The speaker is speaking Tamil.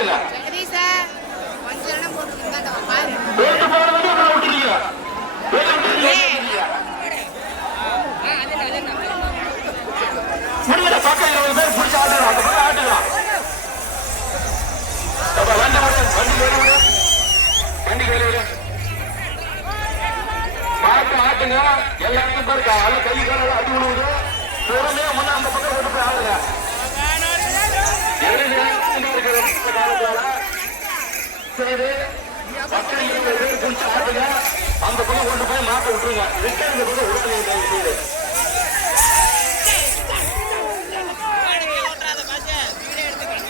ஆட்டுங்க. ஓட்டு போறது விட்டுருக்கீங்க. முடிஞ்ச பக்கம் 20 பேர் பிடிச்ச ஆட்டுங்க. அந்த பக்கம் ஆட்டுக்கலாம். வண்டி கையில பார்த்து ஆட்டுங்க. எல்லாருக்கும் பாருங்க அது கை கால அடி விழுவுது. பொறுமையா முன்ன அந்த பக்கம் கொண்டு போய் ஆடுங்க. சரி பக்கம் 20 பேர் பிடிச்ச ஆட்டுங்க. அந்த பக்கம் கொண்டு போய் மாட்ட விட்டுருங்க. ரிட்டர்ன் பக்கம் விடாதீங்க.